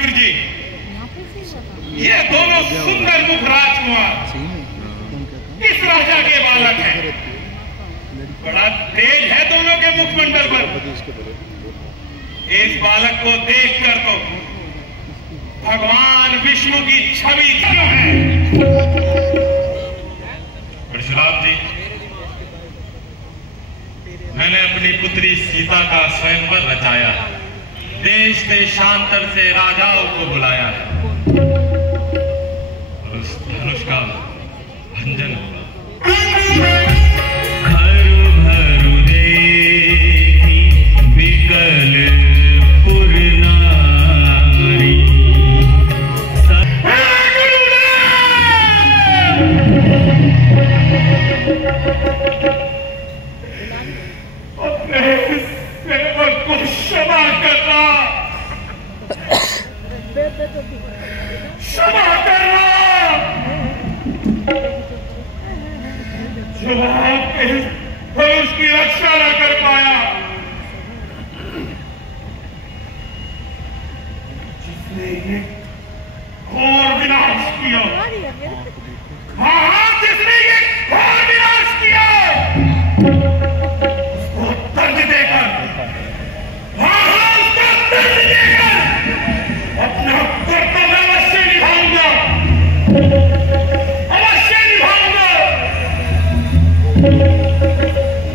विचित्र जी, ये दोनों सुंदर मुख राजकुमार किस राजा के बालक हैं? बड़ा तेज है दोनों के मुखमंडल पर। इस बालक को देखकर तो भगवान विष्णु की छवि है। परशुराम जी, मैंने अपनी पुत्री सीता का स्वयंवर रचाया, देश देशांतर से राजाओं को बुलाया है और उस धनुष का भंजन होगा। क्षमा करना जो आपके धनुष की रक्षा न कर पाया, जिसने ये घोर विनाश किया। हाँ, जिसने ये घोर विनाश किया, उसको दंड देकर, हाँ उसको दंड देकर अपना कर्तव्य अवश्य निभाऊंगा, अवश्य निभाऊंगा।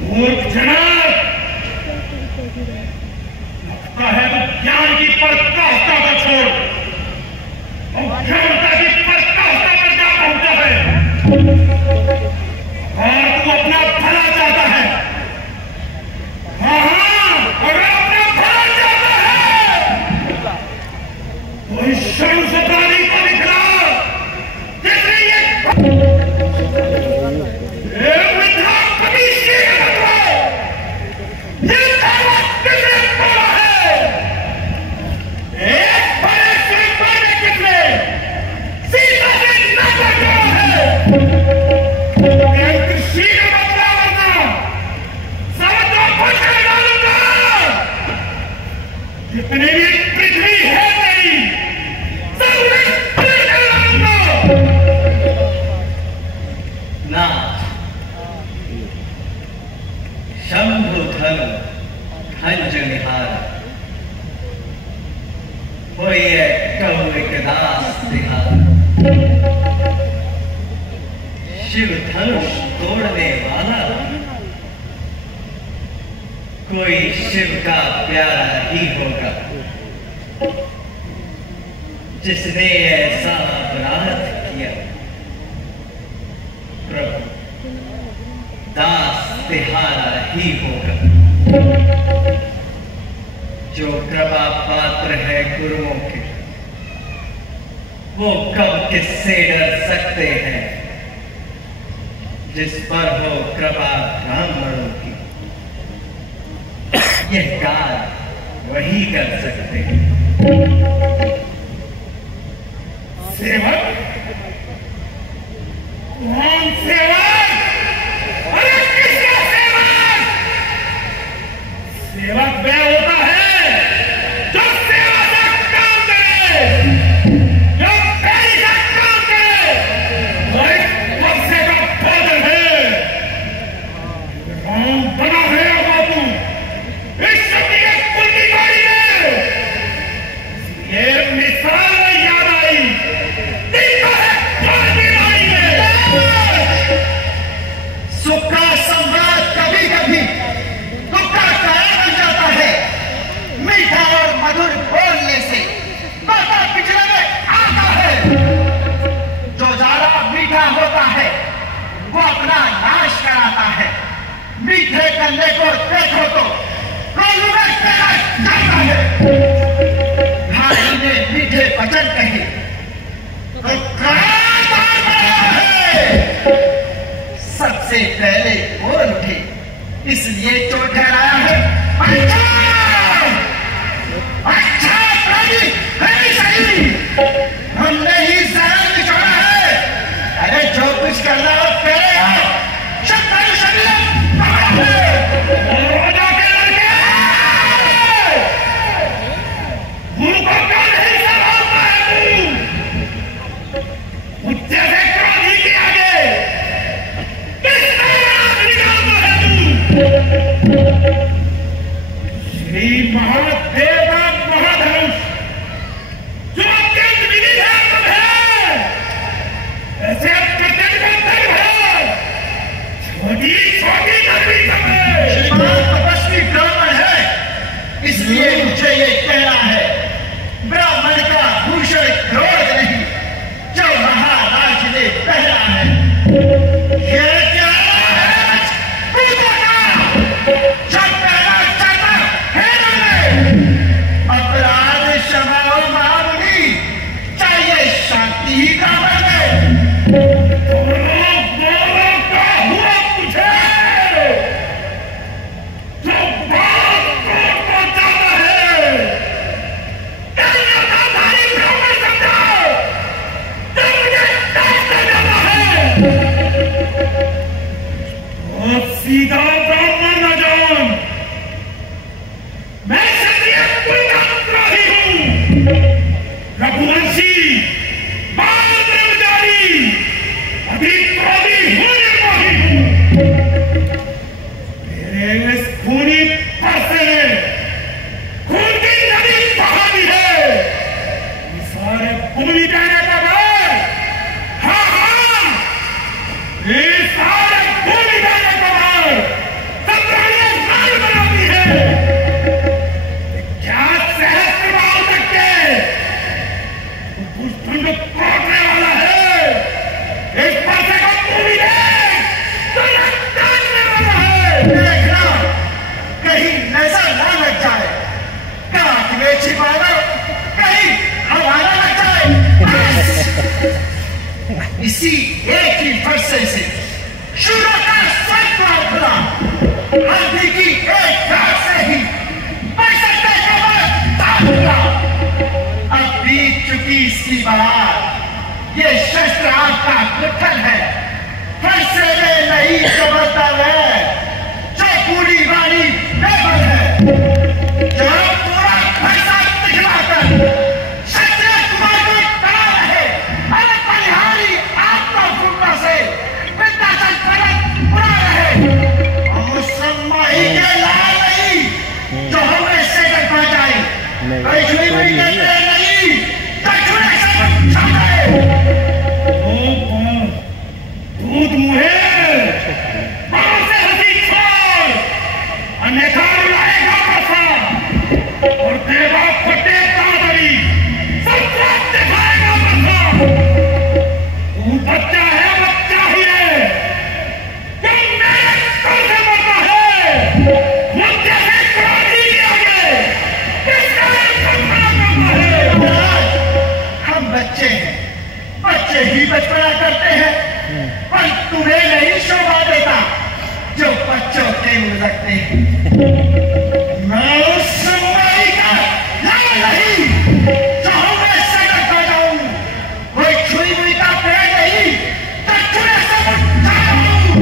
मूर्ख जनाब, लगता है तो ज्ञान की पराकाष्ठा को छोड़ अज्ञानता की पराकाष्ठा पर जा पहुंचा है और तू अपना भला चाहता है। हाँ, अगर अपना भला चाहता है तो इस शर्म से प्राणी को दिखला, जिसने ये विद्या कमीशी के बदले ये दावा किसने बोला है? एक बड़े श्रीमान ने किसने सीता से नाता किया है? कृषि का बदला वरना समझो कुछ कर डालूंगा। जितने भी पृथ्वी है तेरी, सब उन्हें पलट कर डालूंगा। ना शंभु धनु खंज निहार, कोई कौरिक दास दिहार। शिव धनुष तोड़ने वाला कोई शिव का प्यारा ही होगा, जिसने ऐसा अपराध किया। प्रभु दास तिहारा ही होगा, जो कृपा पात्र है गुरुओं के, वो कब किससे डर सकते हैं, जिस पर हो कृपा ब्राह्मणों की। यह कार्य वही कर सकते हैं। सेवक, कौन सेवक? अरे किसका सेवक? सेवक वह होता है जो सेवा से काम करे, जो पैरी से काम करे। वो एक वर्षे का भोजन है, राम बना है बाबू इस शक्ति के कुल की गाड़ी है। ये मिसाल याद आई, सुख का सम्राट कभी कभी दुख का कारण बन जाता है। मीठा और मधुर बोलने से बाबा पिछले में आता है। जो ज्यादा मीठा होता है वो अपना नाश कराता है। मीठे करने को देखो तो कोई जाता है। भाई ने मीठे वचन कहे तो सबसे पहले बोल उठे, इसलिए चोट ठहराया है। अच्छा प्रभु, सही हमने ही शरण निकाला है। अरे जो कुछ करना हो करे, शरीर आगे छिपा दो, कहीं हवाला न जाए। इसी एक ही फरसे से शुरू का सत्तर खुला, हल्दी की एक घाट से ही बरसते कमर ताबूला। अब बीत चुकी इसकी बात, ये शस्त्र आपका गुत्थन है, फरसे में नहीं चबलता है, जो पूरी वाली बेबल है, जो पूरा फरसा दिखलाकर क्षत्रिय कुमार को डरा रहे। अरे बलिहारी आपको फूटने से विंध्याचल पर्वत उड़ा रहे। मुसम्मा ही के लाल नहीं, जो हमें से कर जाए, वैष्णवी नहीं, दक्षिण से छाड़े। भूत मुहे, बालों से हंसी छोड़, अन्यथा लाएगा बसा, और देवा फटे ताबड़ी, सब रात दिखाएगा बसा। तू बच्चा है, बच्चा ही है, तुम मेरे कल से मरता है, मुझे से क्रांति के आगे, किसका बचपना करना है? हम बच्चे हैं, बच्चे ही बचपना करते हैं, पर तुम्हें नहीं शोभा देता जो बच्चों के मुंह लगते हैं। मैं उस सुनवाई का लाल नहीं, जो मैं सड़क पर जाऊं, कोई छुई हुई का पेड़ नहीं, दक्षिण से उठा जाऊं।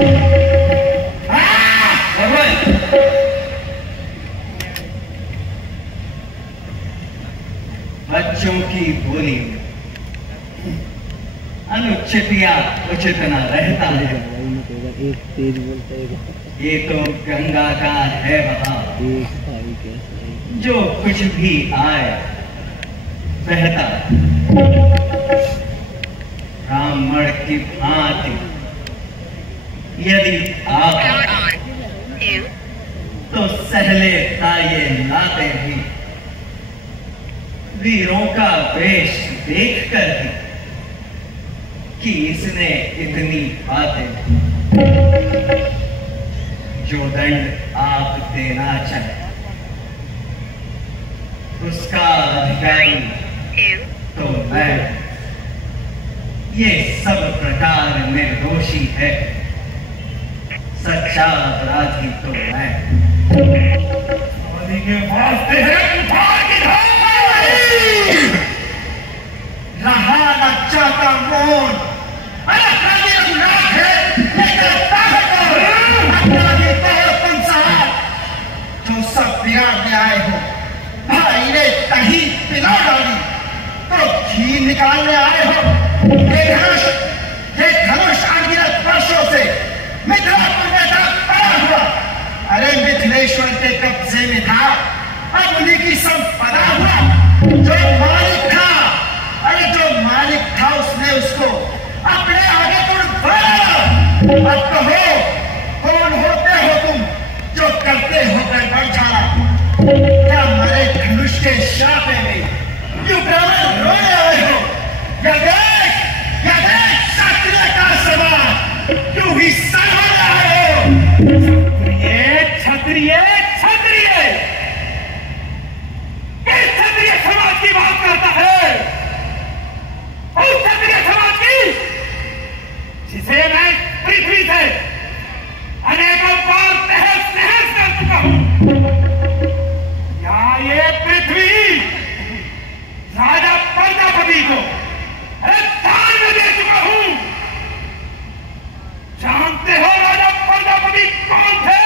बच्चों की बोली अनुचितिया उचित न रहता है। एक तेज बोलता है, ये तो गंगा का है बहाव, जो कुछ भी आए बहता। ब्राह्मण की भांति यदि आप तो सहले ताये नाते भी वीरों का वेश देखकर ही कि इसने इतनी बातें, जो दंड आप देना चाहे उसका अधिकारी तो मैं, ये सब प्रकार निर्दोषी है, सच्चा अपराधी तो मैं। के वास्ते है रहा न चाहता मोन, अरे नाथ है लेकर ताकत तुम साहब, जो सब बिगाड़ने आए हो। भाई ने कहीं पिला डाली तो घी निकालने आए हो। ये धनुष अनगिनत वर्षों से मिथिलापुर में पड़ा हुआ, अरे मिथिलेश्वर के कब्जे में था, अब उन्हीं की संपदा हुआ। जो मालिक था, अरे जो मालिक था उसने उसको अपने आगे तुम बढ़ाया। अब कहो कौन होते हो तुम, जो करते हो गड़बड़ झाड़ा। क्या मरे धनुष के शापे में क्यों ब्राह्मण रोए आए हो? या देख क्षत्रिय का सवाल क्यों ही सहने आए हो? क्षत्रिय किस क्षत्रिय समाज की बात करता है? उस क्षत्रिय समाज की जिसे मैं पृथ्वी से अनेकों बार तहस नहस कर चुका हूं। या ये पृथ्वी राजा प्रजापति को दान में दे चुका हूं। जानते हो राजा प्रजापति कौन थे?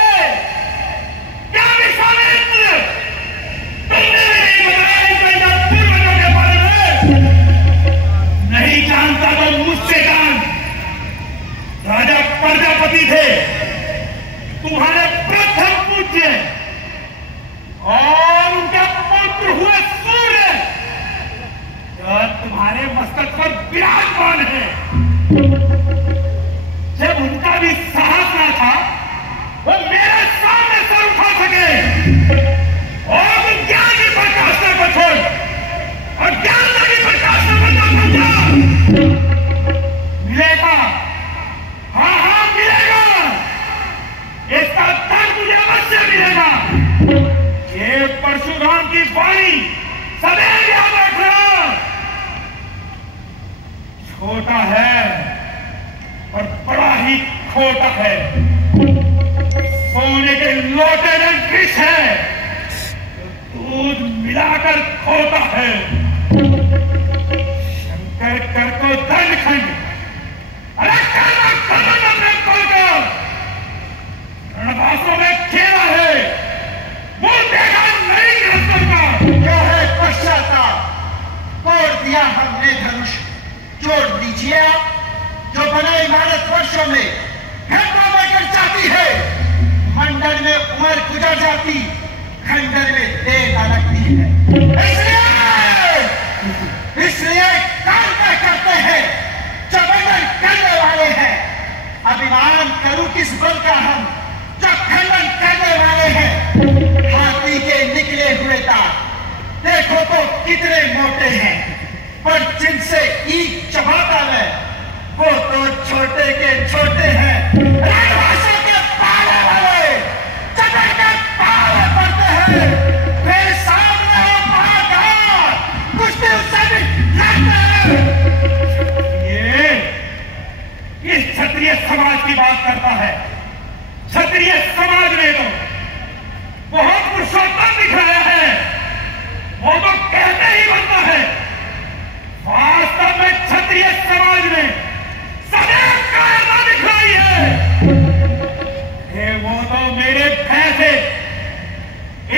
मिलाकर खोता है। शंकर कर को दंड खंड, अरे रणवासों में खेला है, वो देखा नहीं शंकर का। क्या है पश्चाताप, तोड़ दिया हमने धनुष, जोड़ दीजिए आप। जो बनाई इमारत वर्षों में घंटों में गिर जाती है, मंडल में उम्र गुजर जाती, खंडर में देर लगती है। इसलिए कार्य करते हैं, जबरन करने वाले हैं। अभिमान करूं किस बल का हम, जो खंडन करने वाले हैं। हाथी के निकले हुए दांत देखो तो कितने मोटे हैं, पर जिनसे ईंट चबाता मैं, वो तो छोटे के छोटे हैं। रणवासों के पाले वाले चटर के पाले पड़ते हैं। मेरे सामने हो महाकाल, कुश्ती उससे भी लड़ते हैं। ये क्षत्रिय समाज की बात करता है। क्षत्रिय समाज ने तो बहुत पुरुषोत्तम दिखाया है, वो तो कहते ही बनता है। वास्तव में क्षत्रिय समाज ने सदैव कायरता दिखाई है। वो तो मेरे भय से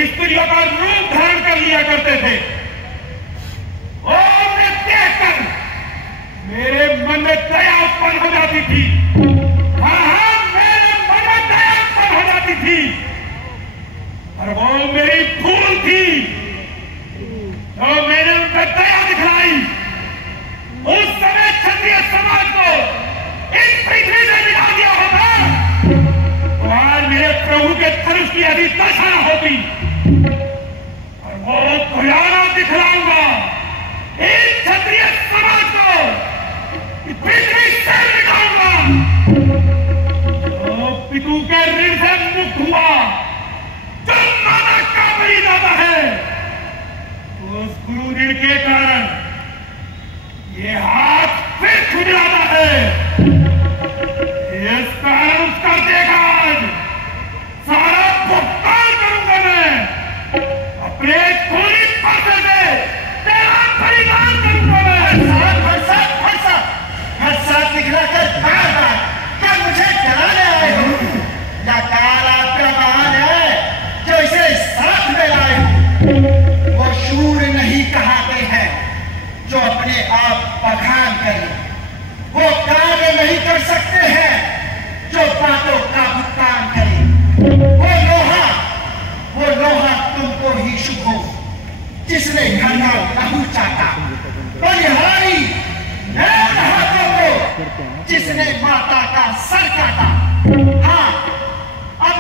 स्त्रियों का रूप धारण कर लिया करते थे। और उन्हें देखकर मेरे मन में दया उत्पन्न हो जाती थी। हाँ, मेरे मन में दया उत्पन्न हो जाती थी, पर वो मेरी भूल थी। तो मैंने उन पर दया दिखाई। उस समय क्षत्रिय समाज को इस पृथ्वी से मिला दिया होता, तो आज मेरे प्रभु के धनुष की अभी दशा न होती। और वो भयानक दिखलाऊंगा इस क्षत्रिय समाज को, पृथ्वी से मिटाऊंगा। तो पितु के ऋण से मुक्त हुआ, जो माता का बलिदाता है, उस गुरु ऋण के कारण ये हाथ फिर खुजलाता है। इस कारण उसका देखा आज सारा भुगतान करूंगा मैं। अपने पूरी पैसे से तेरा बलिदान करूंगा मैं। हर्षा दिखलाकर बार-बार क्या मुझे डराने आए हो, या काल आपका वाहन है जो इसे साथ में लाए हो। वो शूर नहीं कहते हैं जो अपने आप बखान करें, वो कार्य नहीं कर सकते हैं जो बातों का भुगतान करें। वो लोहा तुमको ही शुभ हो, जिसने घर का लहू चाटा, बलिहारी हाथों को जिसने माता का सर काटा। हाँ, अब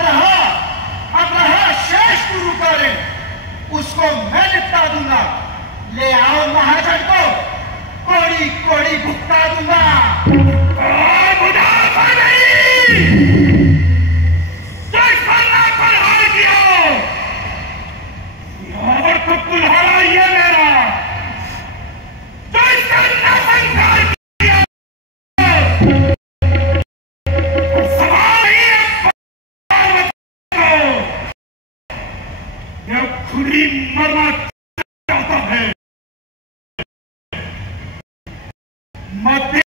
रहा शेष गुरु का ऋण, उसको मैं निपटा दूंगा। ले आओ महाजन को, कोड़ी कोड़ी भुगता दूंगा। तो कुल्हाड़ा ये मेरा, जो इसका नरसंहार किया, सवाल ही जब खुली मरना